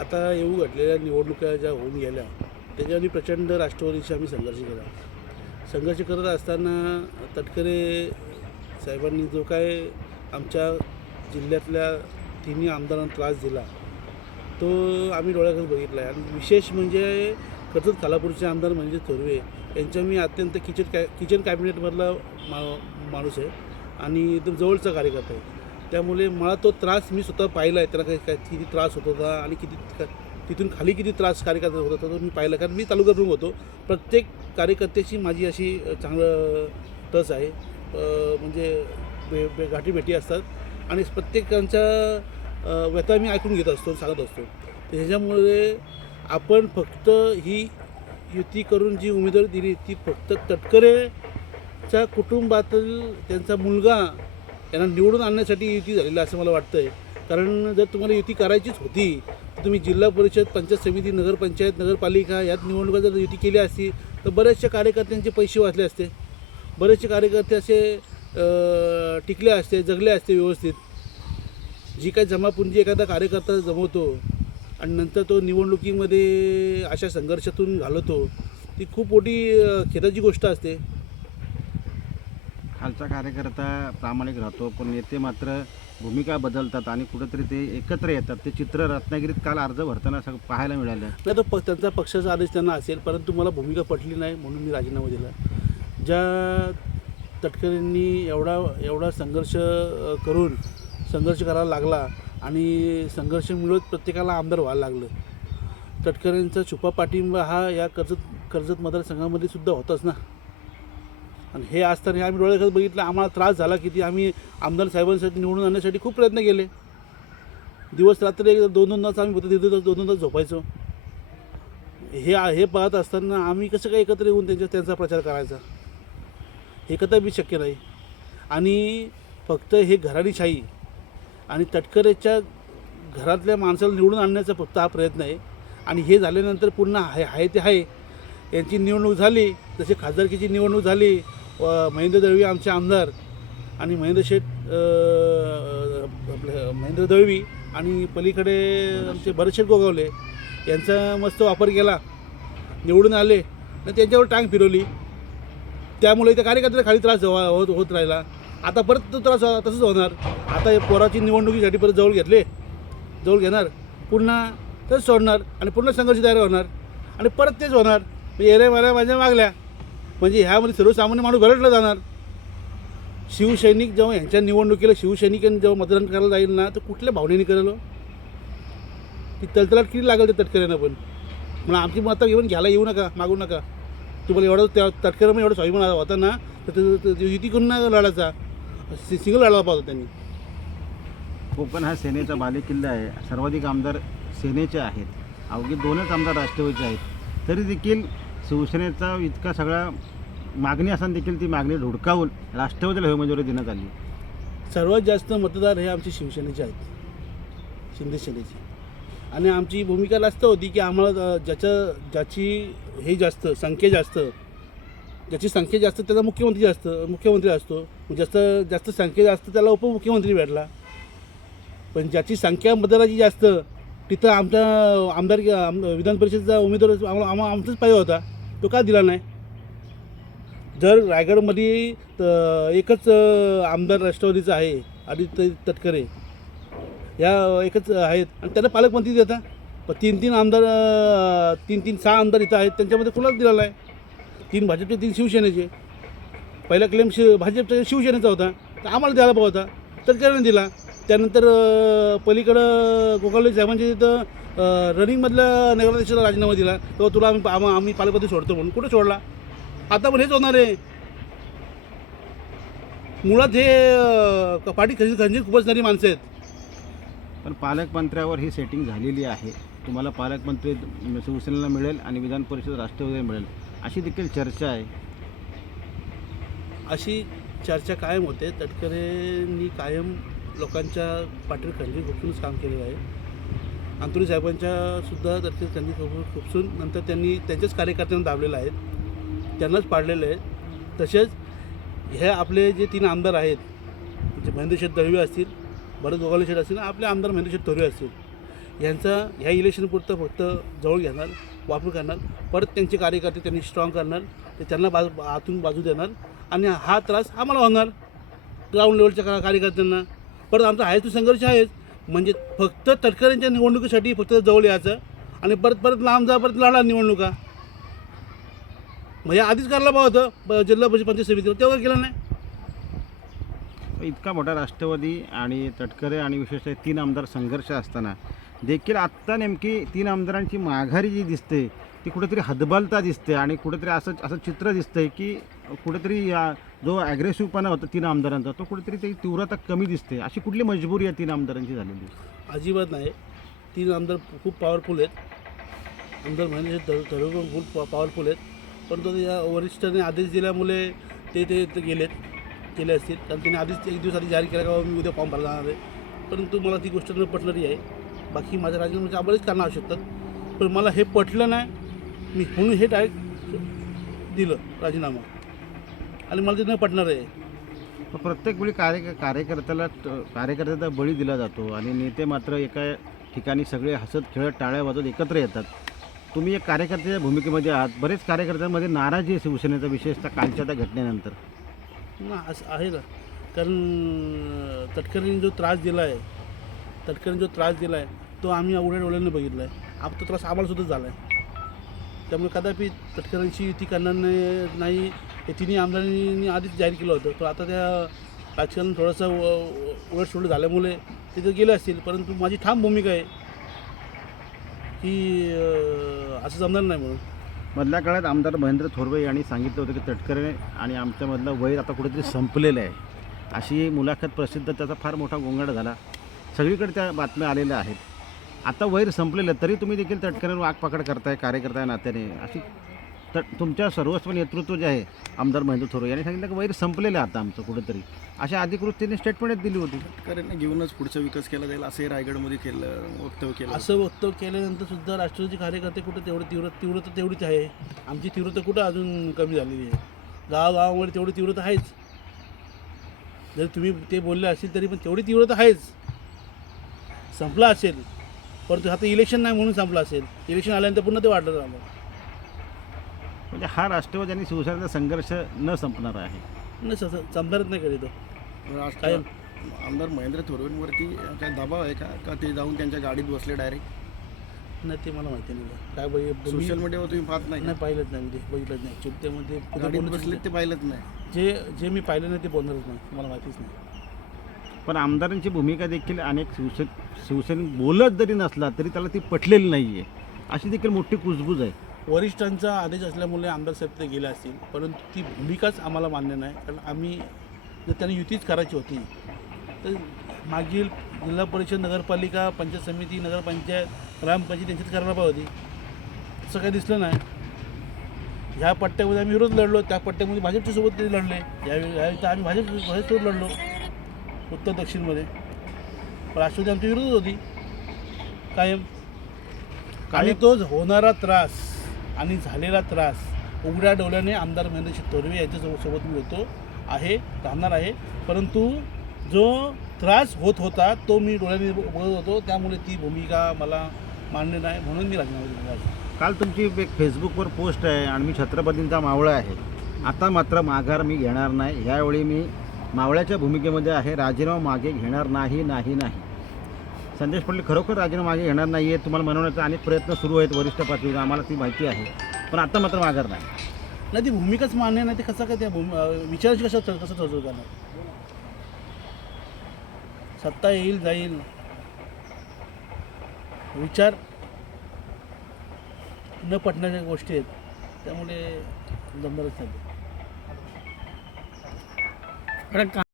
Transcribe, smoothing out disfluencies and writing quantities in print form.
आता येऊ घडलेल्या निवडणुका ज्या होऊन गेल्या त्याच्यावर प्रचंड राष्ट्रवादीशी आम्ही संघर्ष केला. संघर्ष करत असताना तटकरे साहेबांनी जो काय आमच्या जिल्ह्यातल्या तिन्ही आमदारांना त्रास दिला तो आम्ही डोळ्याकडे बघितला आहे. आणि विशेष म्हणजे कर्जत खालापूरचे आमदार म्हणजे थोरवे यांच्या मी अत्यंत किचन कॅबिनेटमधला माणूस आहे आणि एकदम जवळचा कार्यकर्ता आहे. त्यामुळे मला तो त्रास मी स्वतः पाहिला आहे. त्याला किती त्रास होत होता आणि तिथून खाली किती त्रास कार्यकर्ता होत होता तो मी पाहिला. कारण मी तालुका प्रमुख होतो. प्रत्येक कार्यकर्त्याची माझी अशी चांगलं टच आहे. म्हणजे गाठीभेटी असतात आणि प्रत्येकांच्या व्यथा मी ऐकून घेत असतो, सांगत असतो. त्याच्यामुळे आपण फक्त ही युती करून जी उमेदवारी दिली ती फक्त तटकरेच्या कुटुंबातील त्यांचा मुलगा यांना निवडून आणण्यासाठी युती झालेली असं मला वाटतं आहे. कारण जर तुम्हाला युती करायचीच होती तर तुम्ही जिल्हा परिषद, पंचायत समिती, नगरपंचायत, नगरपालिका यात निवडणुका जर युती केली असती तर बऱ्याचशा कार्यकर्त्यांचे पैसे वाचले असते. बरेचसे कार्यकर्ते असे टिकले असते, जगले असते व्यवस्थित. जी काही जमापुंजी एखादा कार्यकर्ता जमवतो आणि नंतर तो निवडणुकीमध्ये अशा संघर्षातून घालवतो ती खूप मोठी खेदाची गोष्ट असते. खालचा कार्यकर्ता प्रामाणिक राहतो, पण नेते मात्र भूमिका बदलतात आणि कुठंतरी ते एकत्र येतात. ते चित्र रत्नागिरीत काल अर्ज भरताना पाहायला मिळालं. नाही तर त्यांचा पक्षाचा आदेश त्यांना असेल, परंतु मला भूमिका पटली नाही म्हणून मी राजीनामा दिला. ज्या तटकरेंनी एवढा संघर्ष करायला लागला आणि संघर्ष मिळवत प्रत्येकाला आमदार व्हायला लागलं. तटकरेंचा छुपा पाठिंबा हा या कर्जत मतदारसंघामध्ये सुद्धा होताच ना. आणि हे असताना हे आम्ही डोळ्यात बघितलं. आम्हाला त्रास झाला किती. आम्ही आमदार साहेबांसाठी निवडून आणण्यासाठी खूप प्रयत्न केले. दिवस रात्र 2-2 तास आम्ही तिथे 2-2 तास झोपायचो. हे पाहत असताना आम्ही कसं काय एकत्र येऊन त्यांचा प्रचार करायचा हे कदापि शक्य नाही. आणि फक्त हे घराणीशाही आणि तटकरेच्या घरातल्या माणसाला निवडून आणण्याचा फक्त हा प्रयत्न आहे. आणि हे झाल्यानंतर पुन्हा आहे ते आहे यांची निवडणूक झाली. जसे खासदारकीची निवडणूक झाली, महेंद्र दळवी आमचे आमदार आणि महेंद्र दळवी आणि पलीकडे आमचे भरतशेठ गोगावले यांचा मस्त वापर केला. निवडून आले आणि त्यांच्यावर टांग फिरवली. त्यामुळे त्या कार्यकर्त्याला खाली त्रास होत राहिला. आता परत तो त्रास तसंच होणार. आता पोराची निवडणुकीसाठी परत जवळ घेणार, पुन्हा तसंच सोडणार आणि पुन्हा संघर्ष तयार होणार आणि परत तेच होणार. एरे मला माझ्या मागल्या म्हणजे ह्यामध्ये सर्वसामान्य माणूस भरटला जाणार. शिवसैनिक जेव्हा ह्यांच्या निवडणुकीला शिवसैनिकांनी जेव्हा मतदान करायला जाईल ना तर कुठल्या भावनेने करेल ती तलतलाट किती लागेल ते तटकऱ्यांना. पण म्हणून आमची मतं घेऊन घ्यायला येऊ नका, मागू नका. तुम्हाला एवढा त्या तटकऱ्यामध्ये एवढा स्वाभिमान होता ना तर युती करून लढायचा, सिंगल लढायला पाहतो त्यांनी. कोकण हा सेनेचा बालेकिल्ला आहे. सर्वाधिक आमदार सेनेचे आहेत, अवघे 2च आमदार राष्ट्रवादीचे आहेत. तरी देखील शिवसेनेचा इतका सगळा मागणी असताना देखील ती मागणी धुडकावून राष्ट्रवादीला उमेदवारी देण्यात आली. सर्वात जास्त मतदार हे आमचे शिवसेनेचे आहेत, शिंदे सेनेचे. आणि आमची भूमिका जास्त होती की आम्हाला ज्याची हे जास्त संख्या जास्त, ज्याची संख्या जास्त त्याचा मुख्यमंत्री असतो. जास्त संख्या जास्त त्याला उपमुख्यमंत्री भेटला. पण ज्याची संख्या मतदाराची जास्त तिथं आमचा विधान परिषदेचा उमेदवार आमचाच पाहिजे होता, तो का दिला नाही. जर रायगडमध्ये एकच आमदार राष्ट्रवादीचा आहे आदित्य तटकरे या एकच आहेत आणि त्यांना पालकमंत्री देता. पण 3 आमदार 6 आमदार इथं आहेत, त्यांच्यामध्ये कुणाला दिलेला आहे. 3 भाजपचे, 3 शिवसेनेचे. पहिला क्लेम भाजपचा शिवसेनेचा होता तर आम्हाला द्यायला पाहिजे होता, तटकरेने दिला. त्यानंतर पलीकडं गोगावले साहेबांच्या तिथं रनिंगमधल्या नगराध्यक्षाला राजीनामा दिला. तेव्हा तुला आम्ही पालकमंत्री सोडतो म्हणून कुठं सोडला. आता पण हेच होणार आहे. मुळात हे पाठी खंजीर खुपसणारी माणसं आहेत. पण पालकमंत्र्यावर ही सेटिंग झालेली आहे. तुम्हाला पालकमंत्री शिवसेनेला मिळेल आणि विधान परिषद राष्ट्रवादीला मिळेल अशी देखील चर्चा आहे. अशी चर्चा कायम होते. तटकरेंनी कायम लोकांच्या पाठीवर खंजीर खुपसूनच काम केलेलं आहे. अंतुरी साहेबांच्या सुद्धा तटकरे खंजीर खुपसून नंतर त्यांनी त्यांच्याच कार्यकर्त्यांना दाबलेलं आहेत, त्यांनाच पाडलेलं आहे. तसेच हे आपले जे 3 आमदार आहेत म्हणजे महेंद्र शेठ दळवी असतील, भरत गोगावले शेठ असतील, आपले आमदार महेंद्र शेठ थोरवे असतील, यांचा ह्या इलेक्शनपुरतं फक्त जवळ घेणार, वापर करणार, परत त्यांचे कार्यकर्ते त्यांनी स्ट्रॉंग करणार, ते त्यांना आतून बाजू देणार आणि हा त्रास आम्हाला होणार ग्राउंड लेवलच्या कार्यकर्त्यांना. परत आमचा आहे तो संघर्ष आहेच, म्हणजे फक्त तटकऱ्यांच्या निवडणुकीसाठी फक्त जवळ यायचं आणि परत लांब जा, परत लढा निवडणुका. म्हणजे आधीच करायला पाहिजे होतं जिल्हा परिषद पंचायत समितीवर, तेव्हा केलं नाही. इतका मोठा राष्ट्रवादी आणि तटकरे आणि विशेषतः 3 आमदार संघर्ष असताना देखील आत्ता नेमकी 3 आमदारांची माघारी जी दिसते ती कुठेतरी हतबलता दिसते आणि कुठेतरी असं चित्र दिसतंय की कुठेतरी या जो ॲग्रेसिव्हपणा होता 3 आमदारांचा तो कुठेतरी ती तीव्रता कमी दिसते. अशी कुठली मजबुरी या 3 आमदारांची झालेली? अजिबात नाही. 3 आमदार खूप पॉवरफुल आहेत. आमदार महेंद्र थोरवे खूप पॉवरफुल आहेत, परंतु या वरिष्ठांनी आदेश दिल्यामुळे ते केले असतील. कारण त्यांनी आधीच 1 दिवस आधी जाहीर केला का मी उद्या फॉर्म भरला जाणार आहे. परंतु मला ती गोष्ट न पटणारी आहे. बाकी माझ्या राजीनाम्याचे बरेच कारणं असू शकतात, पण मला हे पटलं नाही, मी म्हणून हे डायरेक्ट दिलं राजीनामा आणि मला ते न पटणार आहे. प्रत्येक वेळी कार्यकर्त्याचा बळी दिला जातो आणि नेते मात्र एका ठिकाणी सगळे हसत खेळत टाळ्या वाजवत एकत्र येतात. तुम्ही एक कार्यकर्त्याच्या भूमिकेमध्ये आहात. बरेच कार्यकर्त्यांमध्ये नाराजी आहे शिवसेनेचा, विशेषतः कालच्या त्या घटनेनंतर. ना असं आहे ना, कारण तटकरेंनी जो त्रास दिला आहे तो आम्ही उघड्या डोळ्यांनी बघितला आहे. तो त्रास आम्हालासुद्धा झाला आहे. त्यामुळे कदापि तटकऱ्यांची युती करणार नाही हे 3 आमदारांनी आधीच जाहीर केलं होतं. तर आता त्या राजकारण थोडंसं उलटसुलट झाल्यामुळे तिथे गेले असतील, परंतु माझी ठाम भूमिका आहे की असं जमणार नाही. म्हणून मधल्या काळात आमदार महेंद्र थोरवे यांनी सांगितलं होतं की तटकरे आणि आमच्यामधलं वैर आता कुठेतरी संपलेलं आहे, अशी मुलाखत प्रसिद्ध, त्याचा फार मोठा गोंगाट झाला, सगळीकडे त्या बातम्या आलेल्या आहेत. आता वैर संपलेलं तरी तुम्ही देखील तटकऱ्यांवर वाकपाकड करताय कार्यकर्त्या नात्याने, अशी तुमच्या सर्वस्व नेतृत्व जे आहे आमदार महेंद्र थोरवे यांनी सांगितलं की वैर संपलेलं आहे आता आमचं कुठेतरी, अशा अधिकृततेने स्टेटमेंट दिली होती. तटकरेंना घेऊनच पुढचा विकास केला जाईल असंही रायगडमध्ये वक्तव्य केलं. असं वक्तव्य केल्यानंतर सुद्धा राष्ट्रवादी कार्यकर्ते कुठं तीव्रता तेवढीच आहे. आमची तीव्रता कुठं अजून कमी झालेली आहे? गावामध्ये तेवढी तीव्रता आहेच. जर तुम्ही ते बोलले असतील तरी पण तेवढी तीव्रता आहेच. संपला असेल, परंतु आता इलेक्शन नाही म्हणून संपला असेल. इलेक्शन आल्यानंतर पुन्हा ते वाढलं राहिलं. म्हणजे हा राष्ट्रवादी आणि शिवसेनेचा संघर्ष न संपणार आहे. नाही संपणारच नाही कधी तो. काय आमदार महेंद्र थोरवेंवरती काय दबाव आहे का ते जाऊन त्यांच्या गाडीत बसले डायरेक्ट? नाही, ते मला माहिती नाही. काय सोशल मीडियावर तुम्ही पाहत नाही? पाहिलंच नाही, मी बघितलंच नाही. चिंतेमध्ये गाडीत बसले ते पाहिलंच नाही. जे मी पाहिलं नाही ते बोलणारच नाही, मला माहितीच नाही. पण आमदारांची भूमिका देखील अनेक शिवसेनेत बोलत जरी नसला तरी त्याला ती पटलेली नाही आहे, अशी देखील मोठी कुजबूज आहे. वरिष्ठांचा आदेश असल्यामुळे आमदार साहेब ते गेले असतील, परंतु ती भूमिकाच आम्हाला मान्य नाही. कारण आम्ही जर त्यांनी युतीच करायची होती तर मागील जिल्हा परिषद, नगरपालिका, पंचायत समिती, नगरपंचायत, ग्रामपंचायत यांच्यात करायला पाहिजे होती. असं काही दिसलं नाही. ह्या पट्ट्यामध्ये आम्ही विरोध लढलो, त्या पट्ट्यामध्ये भाजपच्या सोबत ते लढले. यावेळी तर आम्ही भाजपसोबत लढलो उत्तर दक्षिणमध्ये. पण राष्ट्रवादी आमची विरोध होती कायम. आणि तोच होणारा त्रास आणि झालेला त्रास उघड्या डोळ्याने आमदार महेंद्र थोरवे यांच्यासोबत मी राहणार आहे. परंतु जो त्रास होत होता तो मी डोळ्याने बघत होतो, त्यामुळे ती भूमिका मला मान्य नाही, म्हणून मी राजीनामा दिला. काल तुमची एक फेसबुकवर पोस्ट आहे आणि मी छत्रपतींचा मावळा आहे, आता मात्र माघार मी घेणार नाही, यावेळी मी मावळ्याच्या भूमिकेमध्ये आहे, राजीनामा मागे घेणार नाही. संदेश पाटील खरोखर राजीनामा मागे घेणार नाही आहे, तुम्हाला म्हणवण्याचा अनेक प्रयत्न सुरू आहेत वरिष्ठ पातळीवर, आम्हाला ती माहिती आहे, पण आता मात्र माघार नाही. ती भूमिकाच मान्य नाही, ते कसं काय त्या विचाराची कसं ठरवू करणार? सत्ता येईल जाईल, विचार न पटणाऱ्या गोष्टी आहेत, त्यामुळे जमणारच नाही.